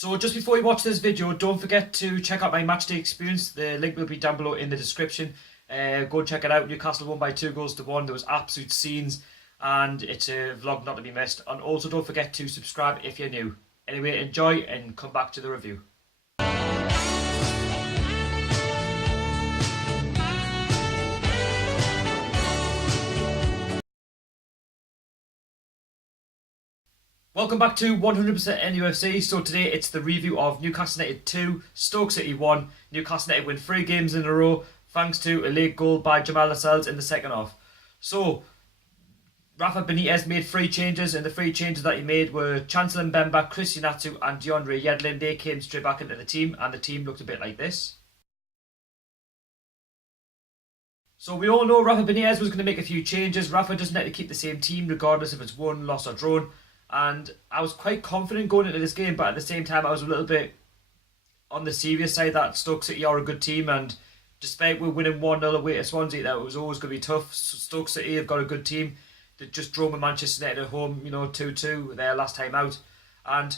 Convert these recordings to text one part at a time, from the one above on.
So just before you watch this video, don't forget to check out my matchday experience. The link will be down below in the description. Go and check it out. Newcastle won by 2 goals to 1. There was absolute scenes, and it's a vlog not to be missed. And also don't forget to subscribe if you're new. Anyway, enjoy and come back to the review. Welcome back to 100% NUFC. So today it's the review of Newcastle United 2, Stoke City 1. Newcastle United win 3 games in a row thanks to a late goal by Jamaal Lascelles in the second half. So Rafa Benitez made 3 changes, and the 3 changes that he made were Chancellor Mbemba, Christian Atsu and DeAndre Yedlin. They came straight back into the team, and the team looked a bit like this. So we all know Rafa Benitez was going to make a few changes. Rafa doesn't like to keep the same team regardless if it's won, lost or drawn. And I was quite confident going into this game, but at the same time I was a little bit on the serious side that Stoke City are a good team, and despite we're winning 1-0 away to Swansea, that it was always going to be tough. Stoke City have got a good team. They just drove with Manchester United at home, 2-2 their last time out. And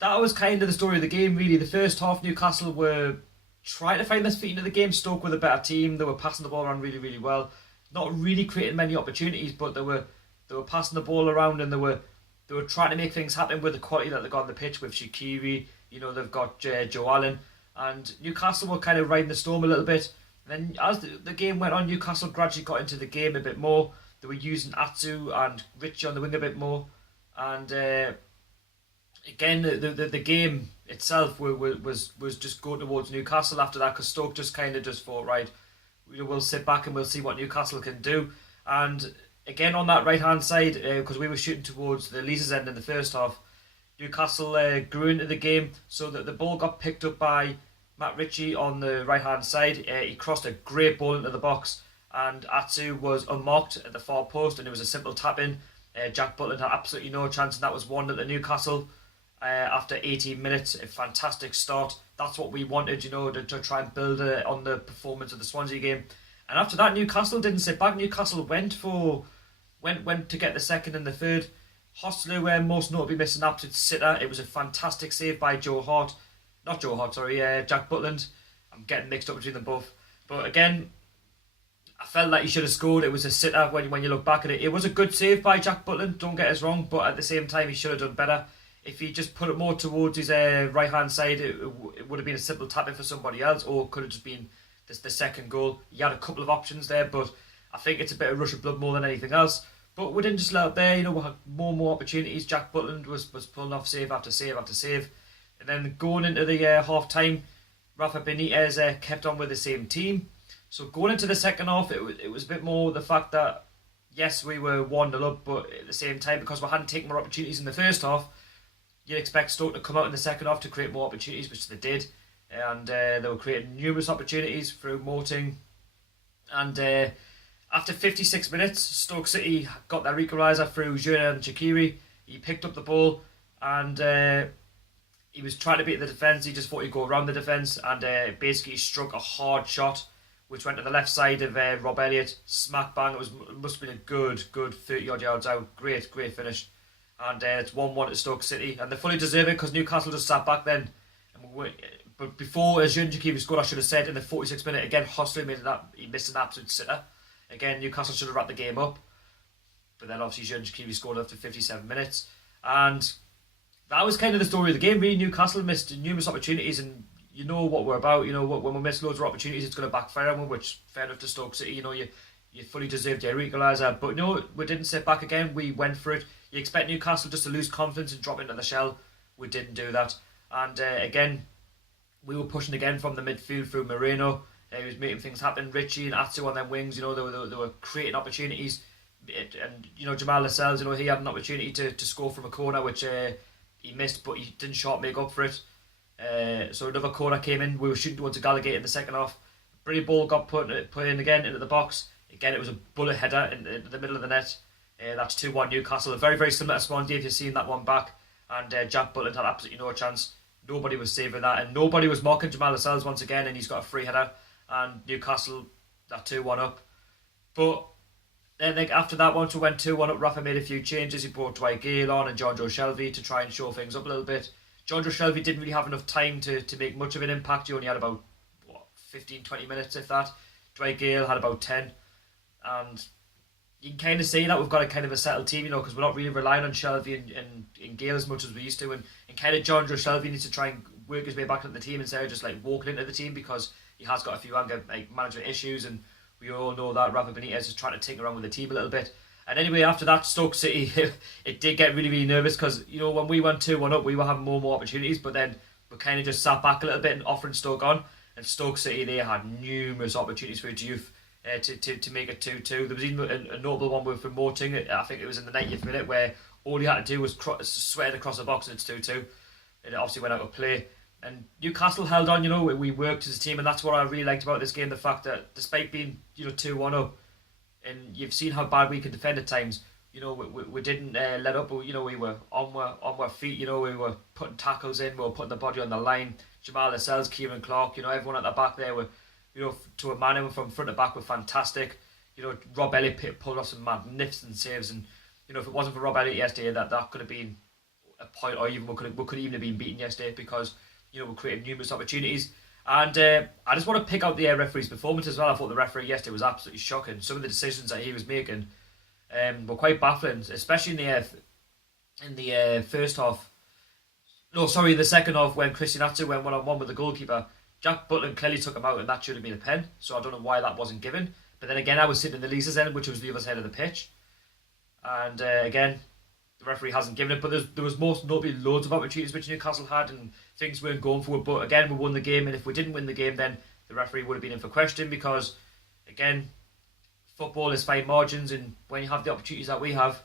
that was kind of the story of the game, really. The first half, Newcastle were trying to find their feet into the game. Stoke were the better team. They were passing the ball around really, really well. Not really creating many opportunities, but they were passing the ball around, and they were trying to make things happen with the quality that they got on the pitch with Shaqiri. They've got Joe Allen, and Newcastle were kind of riding the storm a little bit. And then as the game went on, Newcastle gradually got into the game a bit more. They were using Atsu and Richie on the wing a bit more, and again the game itself was just going towards Newcastle after that, because Stoke just thought, right, we'll sit back and we'll see what Newcastle can do. And again, on that right-hand side, because we were shooting towards the Leazes end in the first half, Newcastle grew into the game, so that the ball got picked up by Matt Ritchie on the right-hand side. He crossed a great ball into the box, and Atsu was unmarked at the far post, and it was a simple tap-in. Jack Butland had absolutely no chance, and that was 1-0 to Newcastle after 18 minutes. A fantastic start. That's what we wanted, to try and build on the performance of the Swansea game. And after that, Newcastle didn't sit back. Newcastle went to get the second and the third. Hostler most notably missed an absolute sitter. It was a fantastic save by Jack Butland. I'm getting mixed up between them both. But again, I felt like he should have scored. It was a sitter when you look back at it. It was a good save by Jack Butland, don't get us wrong, but at the same time he should have done better. If he just put it more towards his right hand side, it would have been a simple tap in for somebody else, or could have just been the second goal. He had a couple of options there, but I think it's a bit of rush of blood more than anything else. But we didn't just let up there. We had more and more opportunities. Jack Butland was pulling off save after save after save. And then going into the half time, Rafa Benitez kept on with the same team. So going into the second half, it was a bit more the fact that, yes, we were 1-0 up, but at the same time, because we hadn't taken more opportunities in the first half, you'd expect Stoke to come out in the second half to create more opportunities, which they did. And they were creating numerous opportunities through Moting. And after 56 minutes, Stoke City got their equaliser through Jurgen and Shaqiri. He picked up the ball, and he was trying to beat the defence. He just thought he'd go around the defence, and basically struck a hard shot which went to the left side of Rob Elliott. Smack bang. It must have been a good 30 odd yards out. Great finish. And it's 1-1 to Stoke City, and they fully deserve it, because Newcastle just sat back then. But before Jurgen Shaqiri scored, I should have said in the 46th minute, again, Hostler he missed an absolute sitter. Again, Newcastle should have wrapped the game up. But then obviously Jurgen Shaqiri scored after 57 minutes. And that was kind of the story of the game, really. Newcastle missed numerous opportunities, and you know what we're about. When we miss loads of opportunities, it's going to backfire on, which, fair enough to Stoke City. You fully deserved your equaliser. But no, we didn't sit back again. We went for it. You expect Newcastle just to lose confidence and drop into the shell. We didn't do that. And again, we were pushing again from the midfield through Moreno. He was making things happen. Richie and Atsu on their wings, they were creating opportunities. And Jamaal Lascelles, he had an opportunity to score from a corner, which he missed, but he didn't sharp make up for it. So another corner came in. We were shooting towards Gallagher in the second half. Brilliant ball got put in again into the box. Again, it was a bullet header in the middle of the net. That's 2-1 Newcastle. Very, very similar to Swansea if you've seen that one back. And Jack Butland had absolutely no chance. Nobody was saving that, and nobody was marking Jamaal Lascelles once again, and he's got a free header. And Newcastle, that 2-1 up. But then after that, once we went 2-1 up, Rafa made a few changes. He brought Dwight Gale on and John Joe Shelby to try and show things up a little bit. John Shelby didn't really have enough time to make much of an impact. He only had about 15-20 minutes, if that. Dwight Gale had about 10. And you can kind of say that we've got a kind of a settled team, because we're not really relying on Shelby and Gale as much as we used to. And kind of John Shelby needs to try and work his way back into the team instead of just like walking into the team, because he has got a few anger management issues, and we all know that Rafa Benitez is trying to tinker around with the team a little bit. And anyway, after that, Stoke City, it did get really, really nervous, because when we went 2-1 up, we were having more and more opportunities, but then we kind of just sat back a little bit and offering Stoke on. And Stoke City, they had numerous opportunities for Diouf to make it 2-2. There was even a notable one with Moting. I think it was in the 90th minute, where all he had to do was sweat across the box and it's 2-2. And it obviously went out of play. And Newcastle held on, we worked as a team, and that's what I really liked about this game, the fact that despite being 2-1 up, and you've seen how bad we can defend at times, we didn't let up. We were on our feet, we were putting tackles in, we were putting the body on the line. Jamaal Lascelles, Kieran Clark, everyone at the back there were, to a man from front to back were fantastic. Rob Elliott pulled off some magnificent saves, and if it wasn't for Rob Elliott yesterday, that could have been a point, or even we could even have been beaten yesterday, because we created numerous opportunities. And I just want to pick out the referee's performance as well. I thought the referee yesterday was absolutely shocking. Some of the decisions that he was making were quite baffling, especially in the first half. No, sorry, the second half, when Christian Atsu went 1-on-1 with the goalkeeper. Jack Butland clearly took him out, and that should have been a pen. So I don't know why that wasn't given. But then again, I was sitting in the Leazes end, which was the other side of the pitch. And again, the referee hasn't given it. But there was most notably loads of opportunities which Newcastle had, and things weren't going for it. But again, we won the game, and if we didn't win the game, then the referee would have been in for question, because again, football is fine margins, and when you have the opportunities that we have,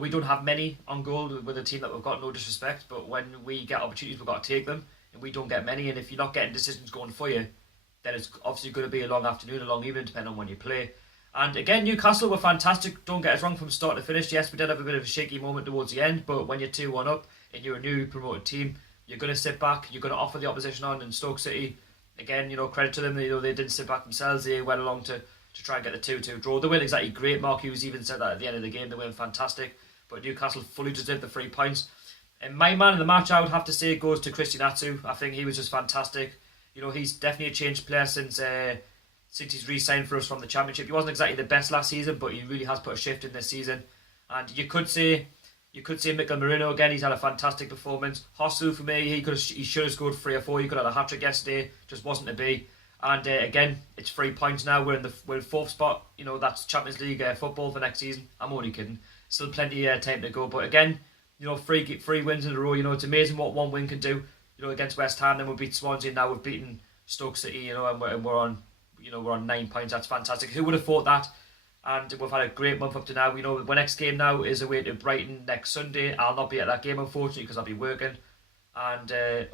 we don't have many on goal with a team that we've got, no disrespect, but when we get opportunities, we've got to take them, and we don't get many. And if you're not getting decisions going for you, then it's obviously going to be a long afternoon, a long evening, depending on when you play. And again, Newcastle were fantastic, don't get us wrong, from start to finish. Yes, we did have a bit of a shaky moment towards the end, but when you're 2-1 up and you're a new promoted team, you're going to sit back, you're going to offer the opposition on. And Stoke City, again, credit to them, they didn't sit back themselves, they went along to try and get the 2-2 draw. They weren't exactly great. Mark Hughes even said that at the end of the game, they weren't fantastic, but Newcastle fully deserved the 3 points. And my man of the match, I would have to say, goes to Christian Atsu. I think he was just fantastic. He's definitely a changed player since he's re-signed for us from the Championship. He wasn't exactly the best last season, but he really has put a shift in this season. And you could say Mikel Merino again. He's had a fantastic performance. Hossu, for me, he should have scored 3 or 4. He could have had a hat-trick yesterday, just wasn't to be. And again, it's 3 points now. We're in 4th spot. That's Champions League football for next season. I'm only kidding. Still plenty of time to go. But again, 3 wins in a row. It's amazing what one win can do. Against West Ham, then we beat Swansea. Now we've beaten Stoke City. And we're on. We're on 9 points. That's fantastic. Who would have thought that? And we've had a great month up to now. Our next game now is away to Brighton next Sunday. I'll not be at that game, unfortunately, because I'll be working. And I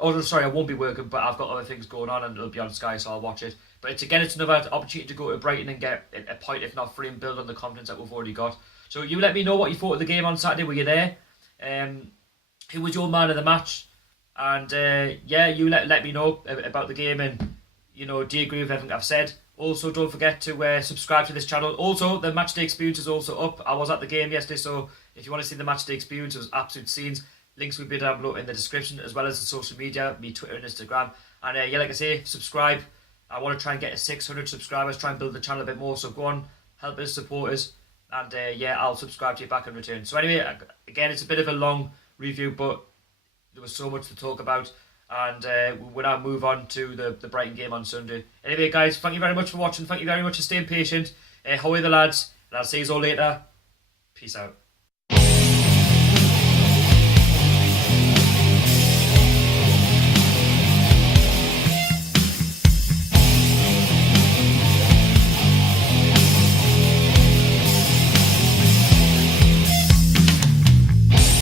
won't be working, but I've got other things going on, and it'll be on Sky, so I'll watch it. But it's another opportunity to go to Brighton and get a point, if not 3, and build on the confidence that we've already got. So you let me know what you thought of the game on Saturday. Were you there? Who was your man of the match? And you let me know about the game, and do you agree with everything I've said? Also, don't forget to subscribe to this channel. Also, the matchday experience is also up. I was at the game yesterday, so if you want to see the matchday experience, it was absolute scenes. Links will be down below in the description, as well as the social media, me Twitter and Instagram. And like I say, subscribe. I want to try and get to 600 subscribers, try and build the channel a bit more. So go on, help us, support us, and I'll subscribe to you back in return. So anyway, again, it's a bit of a long review, but there was so much to talk about. And we'll now move on to the Brighton game on Sunday. Anyway, guys, thank you very much for watching. Thank you very much for staying patient. How are the lads? And I'll see you all later. Peace out.